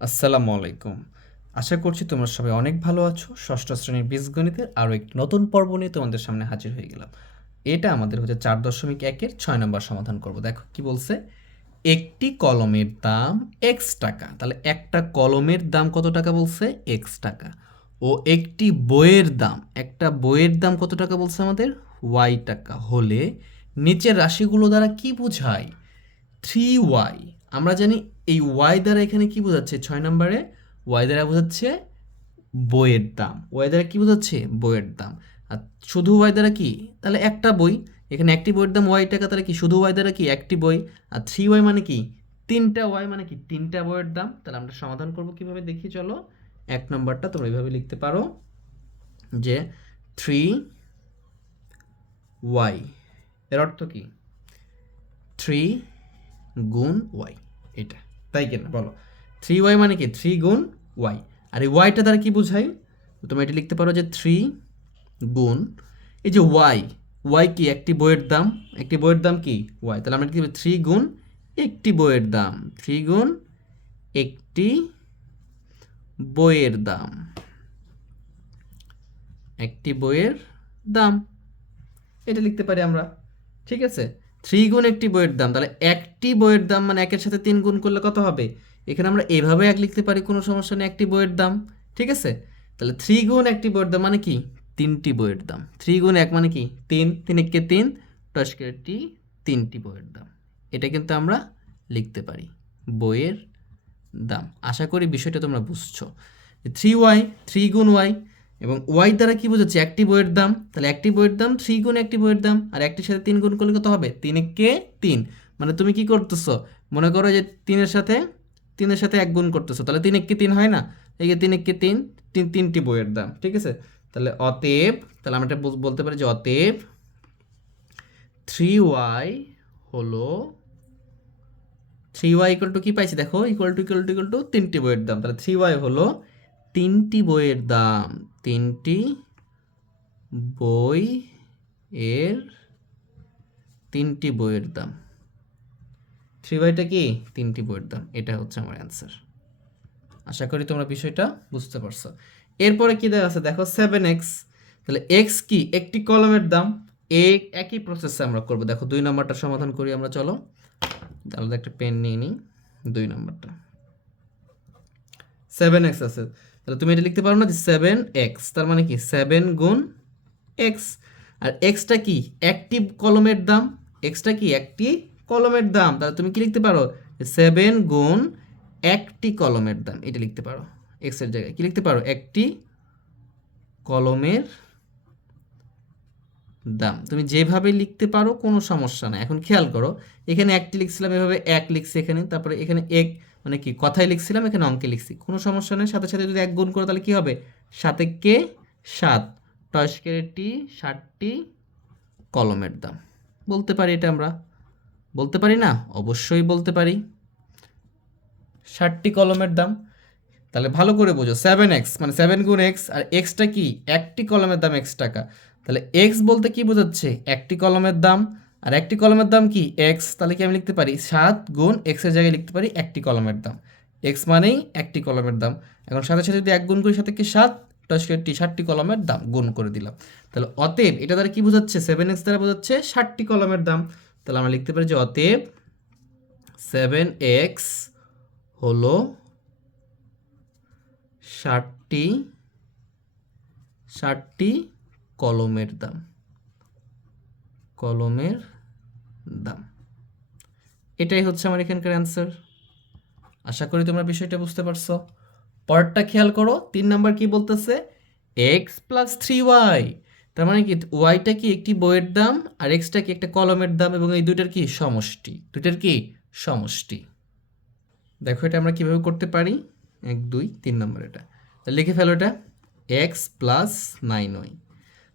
আসসালামু আলাইকুম। আশা করছি তোমরা সবাই অনেক ভালো আছো। ষষ্ঠ শ্রেণির বীজগণিতের আরও একটি নতুন পর্ব নিয়ে তোমাদের সামনে হাজির হয়ে গেলাম। এটা আমাদের হচ্ছে চার দশমিক একের ছয় নম্বর সমাধান করব। দেখো কি বলছে? একটি কলমের দাম এক্স টাকা। তাহলে একটা কলমের দাম কত টাকা বলছে? এক্স টাকা। ও একটি বইয়ের দাম, একটা বইয়ের দাম কত টাকা বলছে আমাদের? ওয়াই টাকা। হলে নিচের রাশিগুলো দ্বারা কি বোঝায়? থ্রি ওয়াই আমরা জানি এই ওয়াই দ্বারা এখানে কি বোঝাচ্ছে? ছয় নম্বরে ওয়াই দ্বারা বোঝাচ্ছে বইয়ের দাম। ওয়াই দ্বারা কি বোঝাচ্ছে? বইয়ের দাম। আর শুধু ওয়াই দ্বারা কি? তাহলে একটা বই। এখানে একটি বইয়ের দাম ওয়াই টাকা, তাহলে কি শুধু ওয়াই দ্বারা কি? একটি বই। আর থ্রি ওয়াই মানে কি? তিনটা ওয়াই মানে কি? তিনটা বইয়ের দাম। তাহলে আমরা সমাধান করব কীভাবে? দেখি, চলো। এক নম্বরটা তোমরা এইভাবে লিখতে পারো যে থ্রি ওয়াই এর অর্থ কি? থ্রি গুণ ওয়াই এটা। তাই কিনা বলো। থ্রি ওয়াই মানে কি? থ্রি গুণ ওয়াই আর এই ওয়াইটা দ্বারা কি বোঝাই? তুমি এটা লিখতে পারো যে থ্রি গুণ এই যে ওয়াই ওয়াই কি? একটি বইয়ের দাম। একটি বইয়ের দাম কি? ওয়াই তাহলে আমরা কি থ্রি গুণ একটি বইয়ের দাম। থ্রি গুণ একটি বইয়ের দাম। একটি বইয়ের দাম। এটা লিখতে পারি আমরা। ঠিক আছে? থ্রি গুণ একটি বইয়ের দাম, তাহলে একটি বইয়ের দাম মানে একের সাথে তিন গুণ করলে কত হবে? এখানে আমরা এভাবে এক লিখতে পারি, কোনো সমস্যা নেই, একটি বইয়ের দাম, ঠিক আছে? তাহলে থ্রি গুণ একটি বইয়ের দাম মানে কি? তিনটি বইয়ের দাম। থ্রি গুণ এক মানে কি? তিন তিন একে তিন টস্কেরটি তিনটি বইয়ের দাম। এটা কিন্তু আমরা লিখতে পারি, বইয়ের দাম। আশা করি বিষয়টা তোমরা বুঝছ। থ্রি ওয়াই থ্রি গুণ ওয়াই এবং ওয়াই দ্বারা কি বোঝাচ্ছে? একটি বইয়ের দাম। তাহলে একটি বইয়ের দাম থ্রি গুণ একটি বইয়ের দাম, আর একটির সাথে তিন গুণ করলে কত হবে? তিনে কে তিন। মানে তুমি কি করতেছো? মনে করো যে তিনের সাথে তিনের সাথে এক গুণ করতেছো। তাহলে তিন কে তিন হয় না? এই যে তিন কে তিন তিন, তিনটি বইয়ের দাম, ঠিক আছে? তাহলে অতএব, তাহলে আমরা এটা বলতে পারি যে অতএব থ্রি ওয়াই হলো থ্রি ওয়াই ইকুয়াল টু কি পাইছি? দেখো equal to equal to equal to তিনটি বইয়ের দাম। তাহলে থ্রি ওয়াই হলো তিনটি বইয়ের দাম। তিনটি বই এর তিনটি বইয়ের দাম। থ্রি ওয়াইটা কি? তিনটি বইয়ের দাম। এটা হচ্ছে আমার অ্যান্সার। আশা করি তোমরা বিষয়টা বুঝতে পারছ। এরপরে কি দেওয়া আছে? দেখো সেভেন এক্স তাহলে এক্স কি? একটি কলমের দাম। এ একই প্রসেসে আমরা করব। দেখো দুই নম্বরটা সমাধান করি আমরা, চলো। তাহলে একটা পেন নিয়ে নিই। দুই নম্বরটা। সেভেন এক্স আছে। তাহলে তুমি এটা লিখতে পারো না যে সেভেন এক্স তার মানে কি? সেভেন গুণ এক্স আর এক্সটা কি? একটি কলমের দাম। এক্সটা কি? একটি কলমের দাম। তাহলে তুমি কি লিখতে পারো? সেভেন গুণ একটি কলমের দাম। এটা লিখতে পারো। এক্সের জায়গায়। কি লিখতে পারো? একটি কলমের দাম। তুমি যেভাবে লিখতে পারো কোনো সমস্যা না এখন খেয়াল করো, এখানে একটি লিখছিলাম, এভাবে এক লিখছি এখানে, তারপরে এখানে এক মানে কি, কথায় লিখছিলাম, এখানে অঙ্কে লিখছি। কোনো সমস্যা নেই, সাথে সাথে যদি এক গুণ করো তাহলে কি হবে? সাতে কে? সাত। টস্কের টি, ষাটটি কলমের দাম। বলতে পারি এটা আমরা। বলতে পারি না? অবশ্যই বলতে পারি। ষাটটি কলমের দাম। তাহলে ভালো করে বোঝো। সেভেন এক্স মানে সেভেন গুণ এক্স আর এক্সটা কি? একটি কলমের দাম এক্স টাকা। তাহলে এক্স বলতে কি বোঝাচ্ছে? একটি কলমের দাম। আর একটি কলমের দাম কি? এক্স তাহলে কি আমি লিখতে পারি? সাত গুণ এক্সের জায়গায় লিখতে পারি একটি কলমের দাম। এক্স মানেই একটি কলমের দাম। এখন সাথে সাথে যদি এক গুণ করি, সাথে কি সাত? টস্কেরটি ষাটটি কলমের দাম গুণ করে দিলাম। তাহলে অতএব এটা দ্বারা কি বোঝাচ্ছে? সেভেন এক্স দ্বারা বোঝাচ্ছে ষাটটি কলমের দাম। তাহলে আমরা লিখতে পারি যে অতএব সেভেন এক্স হলো ষাটটি ষাটটি কলমের দাম। কলমের দাম। এটাই হচ্ছে আমার এখানকার অ্যান্সার আশা করি তোমরা বিষয়টা বুঝতে পারছ। পরেরটা খেয়াল করো, তিন নাম্বার কি বলতেছে? এক্স প্লাস থ্রি ওয়াই তার মানে কি ওয়াইটা কি একটি বইয়ের দাম আর এক্সটা কি একটা কলমের দাম এবং এই দুইটার কি সমষ্টি? দুইটার কি সমষ্টি? দেখো এটা আমরা কীভাবে করতে পারি? এক, দুই, তিন নম্বর এটা। তাহলে লিখে ফেলো এটা। এক্স প্লাস নাইন ওয়াই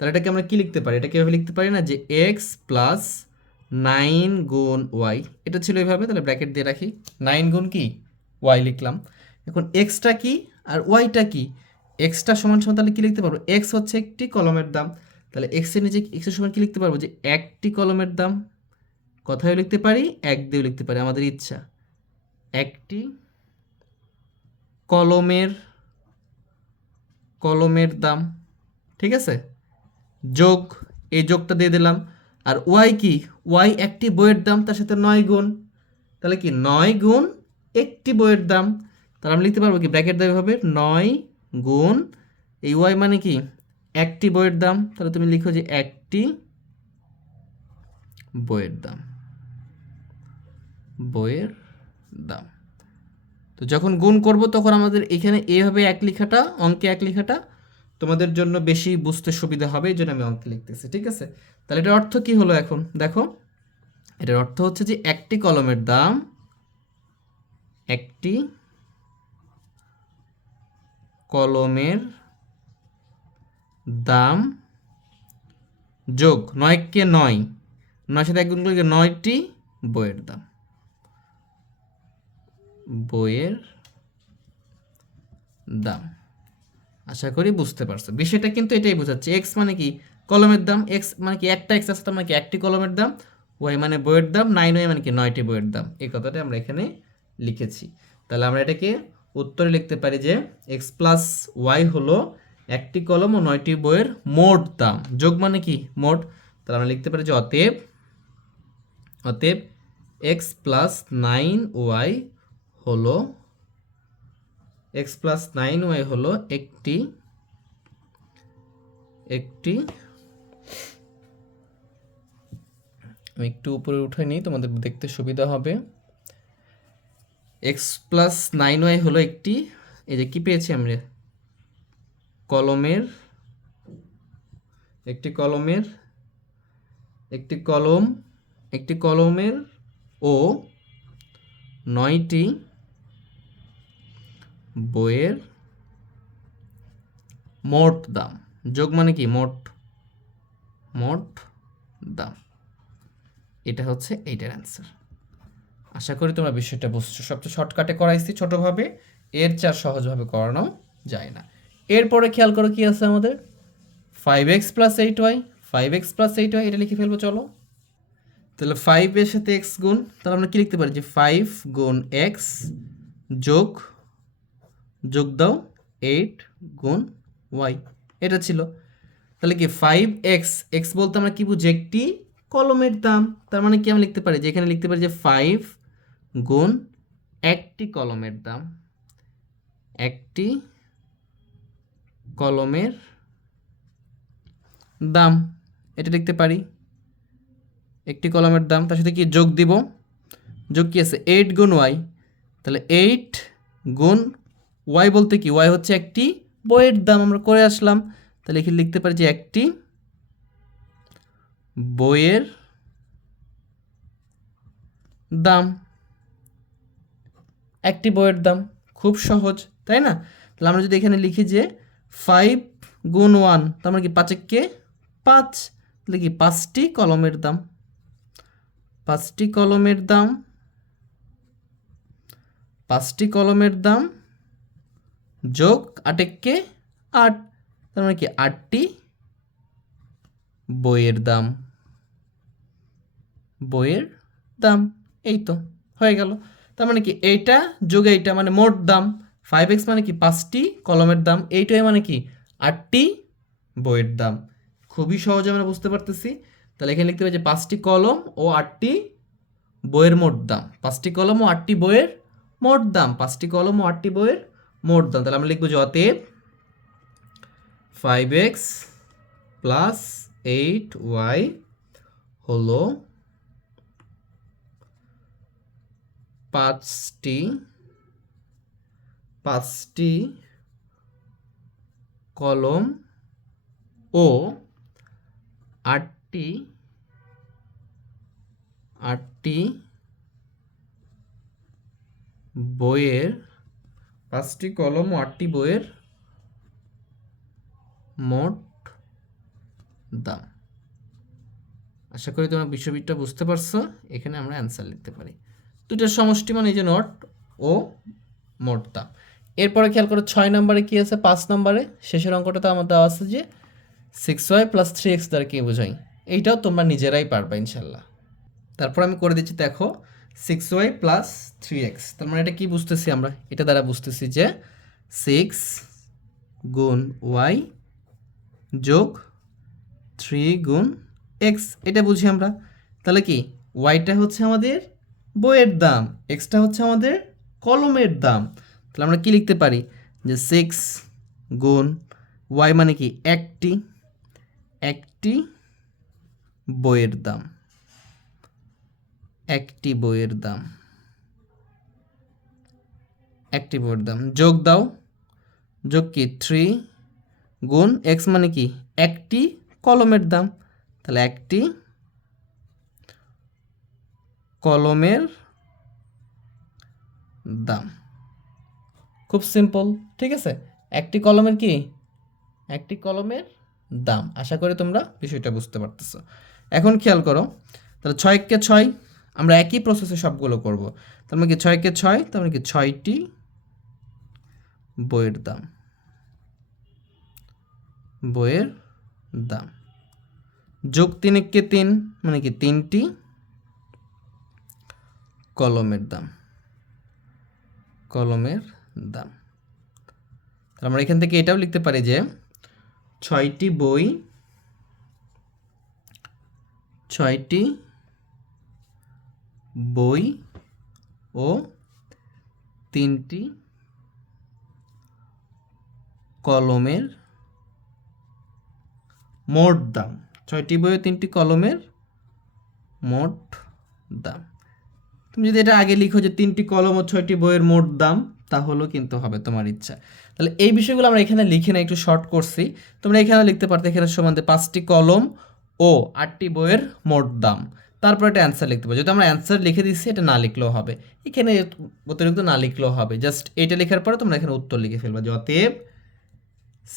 তাহলে এটাকে আমরা কি লিখতে পারি? এটা কীভাবে লিখতে পারি না? যে এক্স প্লাস নাইন গুণ ওয়াই, এটা ছিল এইভাবে তাহলে ব্র্যাকেট দিয়ে রাখি। নাইন গুণ কি? ওয়াই লিখলাম। এখন এক্সটা কি আর ওয়াইটা কি? এক্সটা সমান সমান তাহলে কী লিখতে পারব? এক্স হচ্ছে একটি কলমের দাম। তাহলে এক্সের নিচে এক্সের সমান কী লিখতে পারব? যে একটি কলমের দাম। কথায় লিখতে পারি, এক দিয়েও লিখতে পারি, আমাদের ইচ্ছা। একটি কলমের কলমের দাম, ঠিক আছে? যোগ, এই যোগটা দিয়ে দিলাম। আর ওয়াই কি? ওয়াই একটি বইয়ের দাম, তার সাথে নয় গুণ। তাহলে কি? নয় গুণ একটি বইয়ের দাম। তাহলে আমি লিখতে পারব কি? ব্র্যাকেট দেওয়া হবে নয় গুণ, এই ওয়াই মানে কি? একটি বইয়ের দাম। তাহলে তুমি লিখো যে একটি বইয়ের দাম। বইয়ের দাম। তো যখন গুণ করব, তখন আমাদের এখানে এভাবে এক লেখাটা, অঙ্কে এক লেখাটা। তোমাদের জন্য বেশি বুঝতে সুবিধা হবে এই জন্য আমি অঙ্কে লিখতেছি, ঠিক আছে? তাহলে এটার অর্থ কি হলো এখন? দেখো, এটার অর্থ হচ্ছে যে একটি কলমের দাম একটি কলমের দাম যোগ নয়কে নয় নয় সাথে এক গুণ করলে নয়টি বইয়ের দাম। বইয়ের দাম। আশা করি বুঝতে পারছ। বিষয়টা কিন্তু এটাই বোঝাচ্ছে এক্স মানে কি? কলমের দাম এক্স মানে কি? একটা এক্স আছে, তার মানে কি? একটি কলমের দাম ওয়াই মানে বইয়ের দাম নাইন ওয়াই মানে কি? নয়টি বইয়ের দাম। এই কথাটা আমরা এখানে লিখেছি। তাহলে আমরা এটাকে উত্তরে লিখতে পারি যে এক্স প্লাস ওয়াই হলো একটি কলম ও নয়টি বইয়ের মোট দাম। যোগ মানে কি? মোট। তাহলে আমরা লিখতে পারি যে, অতএব অতএব এক্স প্লাস নাইন ওয়াই হলো এক্স প্লাস নাইন ওয়াই হলো একটি একটি, আমি একটু উপরে উঠে নিই, তোমাদের দেখতে সুবিধা হবে। এক্স প্লাস নাইন ওয়াই হলো একটি, এই যে কি পেয়েছি আমরা? কলমের, একটি কলমের, একটি কলম, একটি কলমের ও নয়টি বইয়ের মোট দাম। যোগ মানে কি? মোট মোট দাম। এটা হচ্ছে এইটার অ্যান্সার আশা করি তোমরা বিষয়টা বুঝছ। সবচেয়ে শর্টকাটে করাইছি ছোটোভাবে। এর চার সহজভাবে করানো যায় না। এরপরে খেয়াল করো কি আছে আমাদের? Five x plus eight y five x plus eight y এটা লিখে ফেলব, চলো। তাহলে ফাইভের সাথে এক্স গুণ, তাহলে আমরা কি লিখতে পারি? যে ফাইভ গুণ এক্স যোগ যোগ দাও এইট গুণ ওয়াই এটা ছিল। তাহলে কি ফাইভ এক্স এক্স বলতে আমরা কি বুঝি? একটি কলমের দাম। তার মানে কি আমরা লিখতে পারি? যে এখানে লিখতে পারি যে ফাইভ গুণ একটি কলমের দাম। একটি কলমের দাম। এটা লিখতে পারি। একটি কলমের দাম। তার সাথে কি যোগ দিব? যোগ কি আছে? এইট গুণ ওয়াই তাহলে এইট গুণ ওয়াই বলতে কি? ওয়াই হচ্ছে একটি বইয়ের দাম। আমরা করে আসলাম। তাহলে এখানে লিখতে পারি যে একটি বইয়ের দাম। একটি বইয়ের দাম। খুব সহজ, তাই না? তাহলে আমরা যদি এখানে লিখি যে ফাইভ গুণ ওয়ান তার মানে কি পাঁচেককে পাঁচ? তাহলে কি পাঁচটি কলমের দাম। পাঁচটি কলমের দাম। পাঁচটি কলমের দাম যোগ আটেককে আট, তার মানে কি আটটি বইয়ের দাম। বইয়ের দাম, এই তো, হয়ে গেল। তার মানে কি এইটা যোগ এইটা মানে মোট দাম। ফাইভ এক্স মানে কি পাঁচটি, কলমের দাম। এইটাই মানে কি আটটি বইয়ের দাম। খুবই সহজে আমরা বুঝতে পারতেছি। তাহলে এখানে লিখতে হবে যে পাঁচটি কলম ও আটটি বইয়ের মোট দাম। পাঁচটি কলম ও আটটি বইয়ের মোট দাম। পাঁচটি কলম ও আটটি বইয়ের মোট দাম তাহলে আমরা লিখব যে অতএব five x plus eight y হলো পাঁচটি পাঁচটি কলম ও আটটি আটটি বইয়ের পাঁচটি কলম ও আটটি বইয়ের মোট দাম। আশা করি তোমরা বিষয়বিদটা বুঝতে পারছ, এখানে আমরা অ্যান্সার লিখতে পারি। দুটার সমষ্টি মানে এই যে নট ও মোট দাম। এরপরে খেয়াল করো, ছয় নম্বরে কি আছে? পাঁচ নম্বরে। শেষের অঙ্কটাতে আমার দেওয়া আছে যে six y plus three x দ্বারা কি বোঝাই? এইটাও তোমরা নিজেরাই পারবা ইনশাল্লাহ। তারপর আমি করে দিচ্ছি, দেখো six y plus three x তার মানে এটা কী বুঝতেছি আমরা? এটা দ্বারা বুঝতেছি যে সিক্স গুণ ওয়াই যোগ থ্রি গুণ এক্স এটা বুঝি আমরা। তাহলে কি? ওয়াইটা হচ্ছে আমাদের বইয়ের দাম এক্সটা হচ্ছে আমাদের কলমের দাম। তাহলে আমরা কি লিখতে পারি? যে সিক্স গুণ ওয়াই মানে কি? একটি একটি বইয়ের দাম। একটি বইয়ের দাম। একটি বইয়ের দাম। যোগ দাও। যোগ কি? থ্রি গুণ এক্স মানে কি? একটি কলমের দাম। তাহলে একটি কলমের দাম। খুব সিম্পল ঠিক আছে? একটি কলমের কি? একটি কলমের দাম। আশা করি তোমরা বিষয়টা বুঝতে পারতেছো। এখন খেয়াল করো। তাহলে ছয়কে ছয় আমরা একই প্রসেসে সবগুলো করব। তার মানে কি ছয়কে ছয়, তার মানে কি ছয়টি বইয়ের দাম। বইয়ের দাম। যোগ তিন তিন মানে কি তিনটি কলমের দাম। কলমের দাম। তাহলে আমরা এখান থেকে এটাও লিখতে পারি যে ছয়টি বই, ছয়টি বই ও তিনটি কলমের মোট দাম। ছয়টি বই ও তিনটি কলমের মোট দাম। তুমি যদি এটা আগে লিখো যে তিনটি কলম ও ছয়টি বইয়ের মোট দাম, তাহলেও কিন্তু হবে তোমার ইচ্ছা। তাহলে এই বিষয়গুলো আমরা এখানে লিখে না, একটু শর্ট করছি। তোমরা এখানে লিখতে পারতে, এখানে সমান পাঁচটি কলম ও আটটি বইয়ের মোট দাম। তারপর একটা অ্যান্সার লিখতে পারো। যদি আমরা অ্যান্সার লিখে দিচ্ছি, এটা না লিখলেও হবে। এখানে অতিরিক্ত না লিখলেও হবে। জাস্ট এটা লেখার পরে তোমরা এখানে উত্তর লিখে ফেলবে। অতএব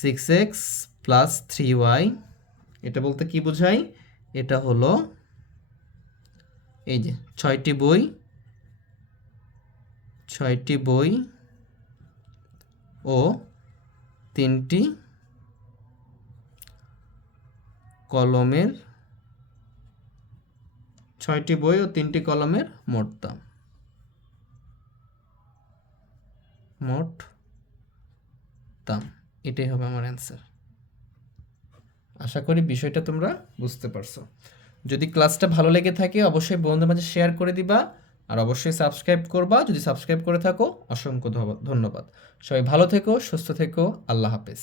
six x plus three y এটা বলতে কি বোঝায়? এটা হলো এই যে ছয়টি বই ছয়টি বই ও তিনটি কলমের ছয়টি বই ও তিনটি কলমের মোট দাম মোট দাম এটাই হবে আমার অ্যান্সার আশা করি বিষয়টা তোমরা বুঝতে পারছ। যদি ক্লাসটা ভালো লেগে থাকে, অবশ্যই বন্ধুদের মাঝে শেয়ার করে দিবা। আর অবশ্যই সাবস্ক্রাইব করবা। যদি সাবস্ক্রাইব করে থাকো, অসংখ্য ধন্যবাদ। সবাই ভালো থেকো, সুস্থ থেকো। আল্লাহ হাফেজ।